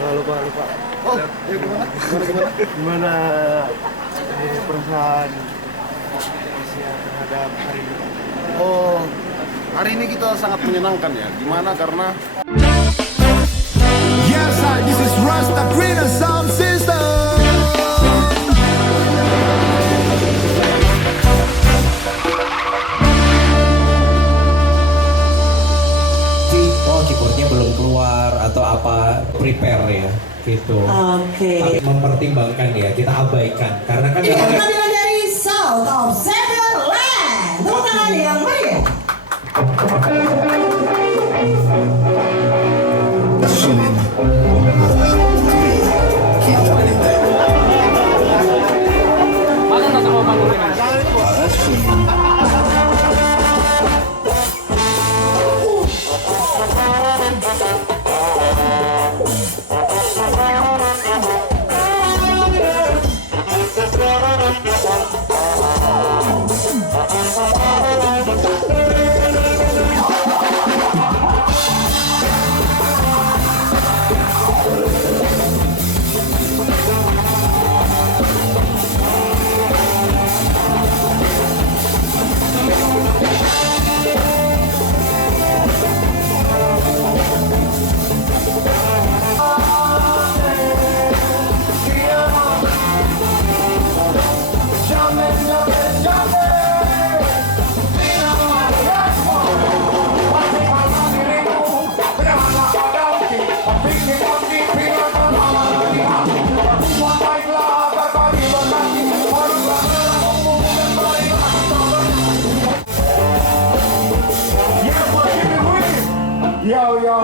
Lupa. Oh, ya gimana? Gimana perasaan Indonesia terhadap hari ini? Oh, hari ini kita sangat menyenangkan ya. Gimana? Karena Yes, this is Rasta Green and Sound System. Oh, keyboardnya belum keluar atau apa, prepare ya gitu. Oke. Tapi mempertimbangkan ya, kita abaikan karena kan Ini namanya penampilan dari South of Centerland. Tepuk tangan yang meriah.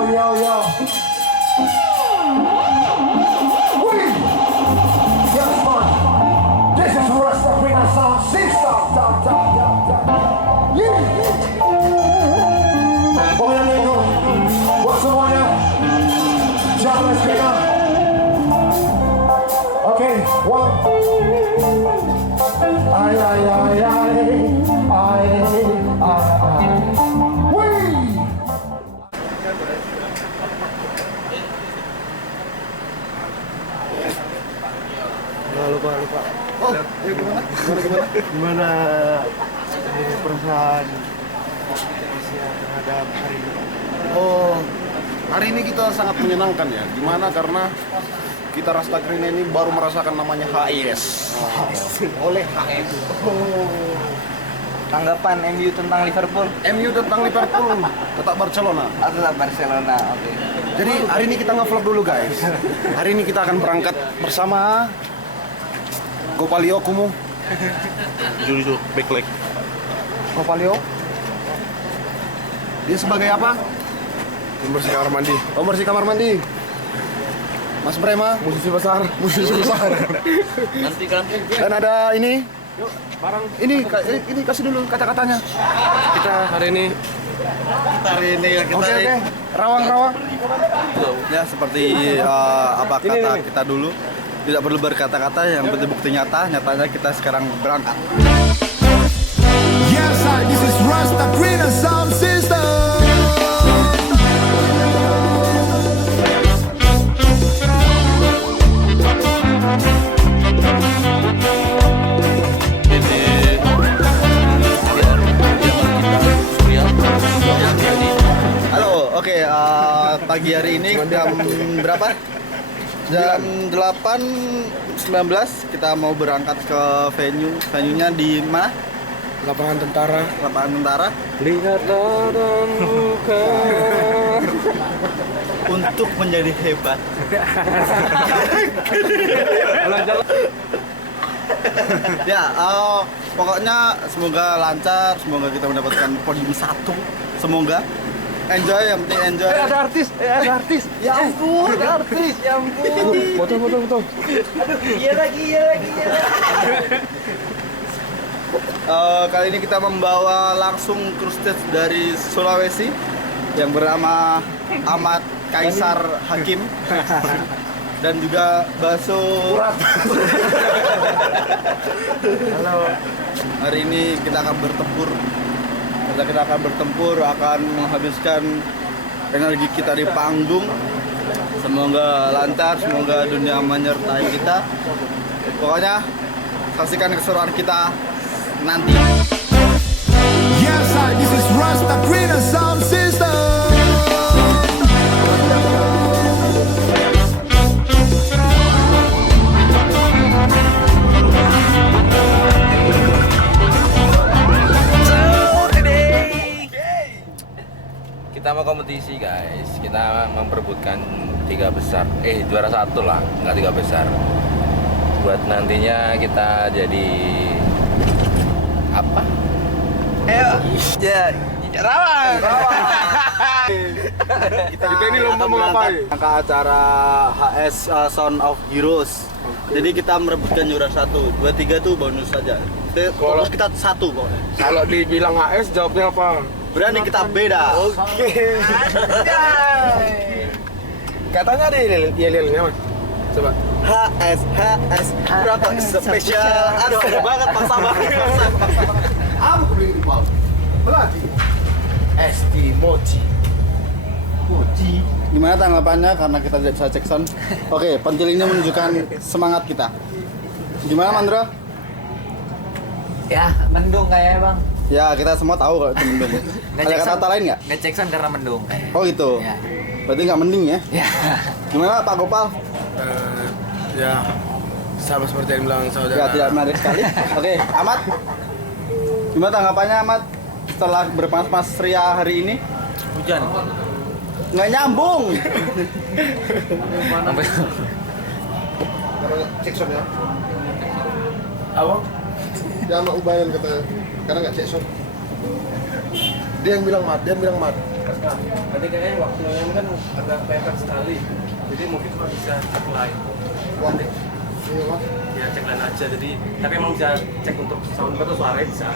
Yo. Yes, man. This is Rasta Green and Sound System. Yeah. Pokoknya itu buat semuanya. Jangan speaker. Oke, one. Ay. Wee. Lupa. oh, ya gimana? Gimana perasaan Indonesia terhadap hari ini? Oh, hari ini kita sangat menyenangkan ya. Gimana? Karena kita Rasta Green ini baru merasakan namanya HIS. Oleh HIS. Tanggapan MU tentang Liverpool? MU tentang Liverpool tetap Barcelona. Tetap Barcelona, oke. Jadi hari ini kita nge-vlog dulu guys. Hari ini kita akan berangkat bersama Gopalio Kumu. Jujur, backlight. Gopalio. Dia sebagai apa? Pembersih kamar mandi. Pembersih kamar mandi. Mas Brema, Musisi besar. Ganti. dan ada ini. Ini kasih dulu kata-katanya. Kita hari ini Oke. Rawang. Ya seperti apa kata kita dulu, tidak perlu berkata-kata, yang penting bukti nyatanya kita sekarang berangkat. Yes, this is Rasta Green and Sound System. Halo, oke, pagi hari ini jam berapa? Jam 8.19 kita mau berangkat ke venue-nya di mana? lapangan tentara. Lapangan Tentara Lihatlah dan bukan. untuk menjadi hebat. Ya, pokoknya semoga lancar, semoga kita mendapatkan podium 1. Semoga enjoy, yang penting enjoy. Ada artis. Ya ampun, Ya ampun. Foto. Iya lagi. Kali ini kita membawa langsung cruise stage dari Sulawesi yang bernama Ahmad Kaisar Hakim dan juga bakso. Halo. Hari ini kita akan bertempur. Akan menghabiskan energi kita di panggung Semoga lancar, semoga dunia menyertai kita. Pokoknya saksikan keseruan kita nanti. Yes, this is Rasta Green Sound System. Kita mau kompetisi guys, kita memperebutkan 3 besar, juara 1 lah, nggak 3 besar. Buat nantinya kita jadi apa? Rawang. Kita ini lomba mau ngapain? Ke acara HS Sound of Heroes. Jadi kita merebutkan juara 1, 2, 3 tuh bonus saja. Fokus kita 1 pokoknya. Kalau dibilang HS jawabnya apa? Berani kita beda. Oke. Katanya ada yel-yelnya mas. Coba. HS berapa spesial. Aduh, ada banget paksa banget. Aku beli di bawah. Melati. ST Mochi. Gimana tanggapannya karena kita tidak bisa cek sound? Oke, pentil ini menunjukkan semangat kita. Gimana Mandra? Ya, mendung kayaknya bang. Ya, kita semua tahu kalau itu mendung. Ada kata-kata lain nggak? Ngecek sound karena mendung kayaknya. Oh gitu. Ya. Berarti nggak mending ya? Ya. Gimana Pak Gopal? Ya sama seperti yang bilang saudara. Ya tidak menarik sekali. Oke, Ahmad. Gimana tanggapannya Ahmad setelah berpanas-panas ria hari ini? Hujan. Nggak nyambung. Cek sound ya. Apa? Dia sama Ubayan katanya. Karena nggak cek sound. Dia yang bilang mat. Tadi kayaknya waktunya kan agak mepet sekali, jadi mungkin cuma bisa cek line. Wah. Iya mas. Ya cek line aja, jadi tapi emang bisa cek untuk sound atau suara bisa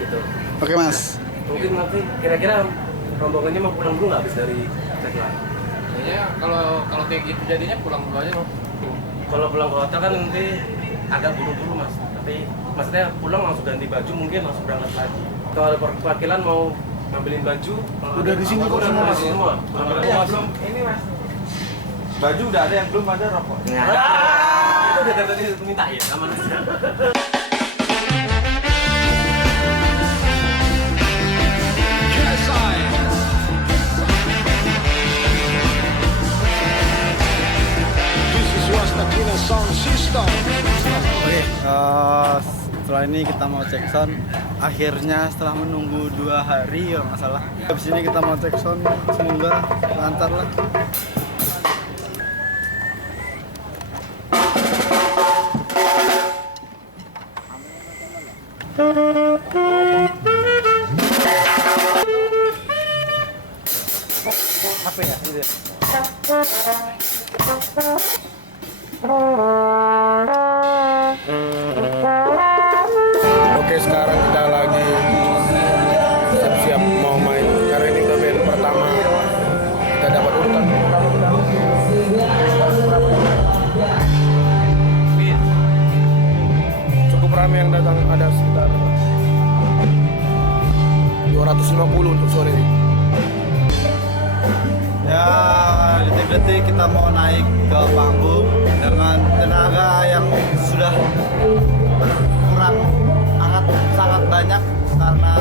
gitu. Oke Mas. Mungkin nanti kira-kira rombongannya mau pulang dulu nggak habis dari cek line? Kayaknya kalau kayak gitu jadinya pulang dulu aja loh. Kalau pulang ke hotel kan nanti agak buru-buru mas, tapi maksudnya pulang langsung ganti baju mungkin langsung berangkat lagi. Kalau ada perwakilan mau ngambilin baju, Udah di sini kok udah semua, di Mas. sini semua. Belum ini mas. Baju udah ada yang belum ada rokok. Itu udah dari tadi minta ya, aman aja. This is Rasta Green Sound System. Oke, setelah ini kita mau cek sound. Akhirnya setelah menunggu 2 hari kalau nggak salah. Habis ini kita mau cek sound. Semoga lancar lah. Oke, sekarang kita lagi siap-siap mau main karena ini udah band pertama kita dapat urutan. Cukup ramai yang datang, ada sekitar 250 untuk sore ini. Ya, detik-detik kita mau naik ke panggung dengan tenaga yang sudah kurang sangat banyak karena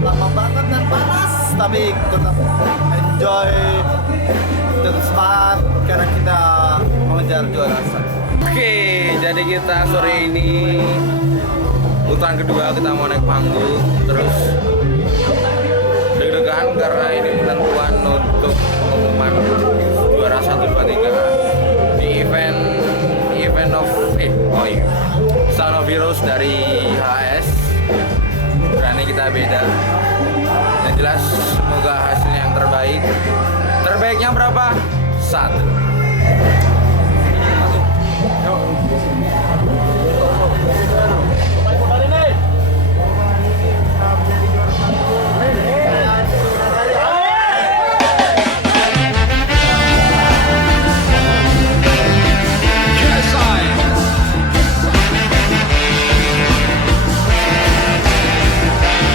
lama banget dan panas, tapi tetap enjoy, tetap semangat karena kita mengejar juara satu. Oke, jadi kita sore ini putaran kedua kita mau naik panggung, terus deg-degan karena ini penentuan untuk pengumuman juara 1, 2, 3 di event of Sound of Heroes dari HS. Berani kita beda. Yang jelas semoga hasilnya yang terbaik. Terbaiknya berapa? 1.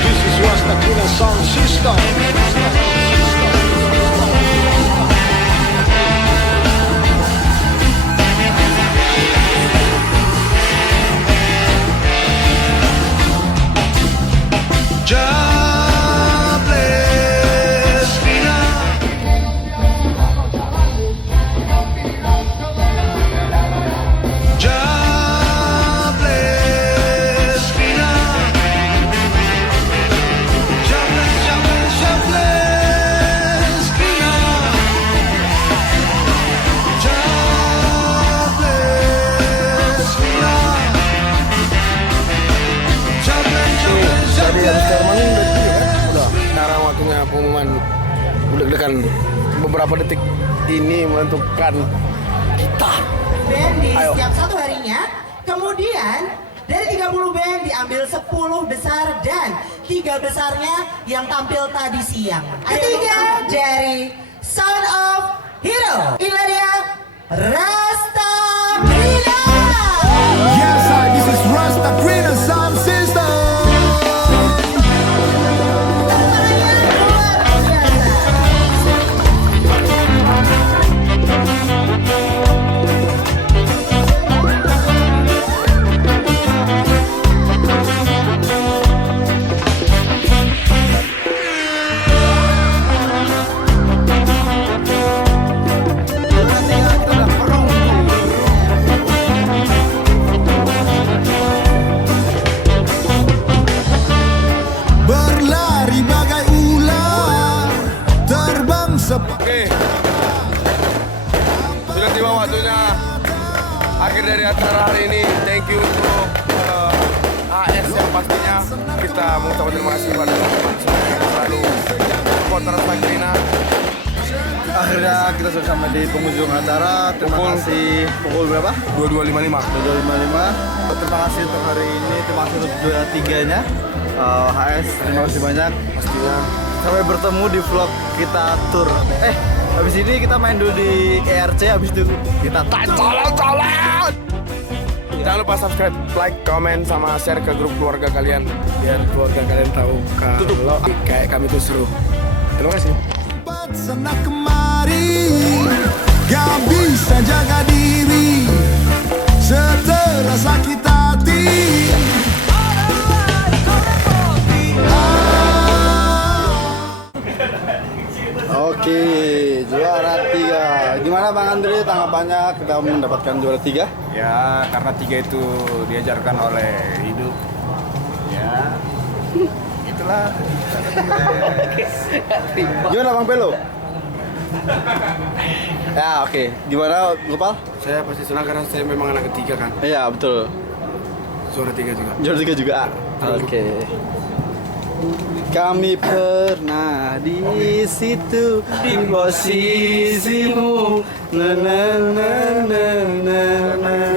This is Rasta Green Sound System. Dan beberapa detik ini menentukan kita. Band di Ayo. setiap satu harinya. Kemudian dari 30 band diambil 10 besar dan 3 besarnya yang tampil tadi siang. Ketiga dari Sound of Hero. Inilah dia Rasta Krina. Yes, this is Rasta Green Sound System. Suaranya luar biasa. Berlari bagai ular, terbang Oke. Sudah tiba waktunya akhir dari acara hari ini. Thank you untuk AS yang pastinya kita mengucapkan terima kasih pada teman-teman semua yang selalu supporter Sagrina. Akhirnya kita sudah sampai di penghujung acara. Terima Pukul- kasih. Pukul berapa? 22.55. 22.55. Terima kasih untuk hari ini. Terima kasih untuk juara 3-nya. HS, terima kasih banyak. Pastinya. Sampai bertemu di vlog kita tour. Habis ini kita main dulu di ERC. Habis itu kita Colong. Jangan lupa subscribe, like, comment, sama share ke grup keluarga kalian biar keluarga kalian tahu kalau kayak kami itu seru. Terima kasih. sana kemari, gak bisa jaga diri setelah sakit hati. Oke, juara 3. Gimana Bang Andre tanggapannya kita mendapatkan juara 3? Ya, karena 3 itu diajarkan oleh hidup. Ya, itulah. Gimana Bang Pelo? Ya oke, gimana Gopal? Saya pasti senang karena saya memang anak ketiga kan. Iya betul. Suara 3 juga. Juara 3 juga. Oke. Kami pernah di situ di posisimu. Na na na na na na.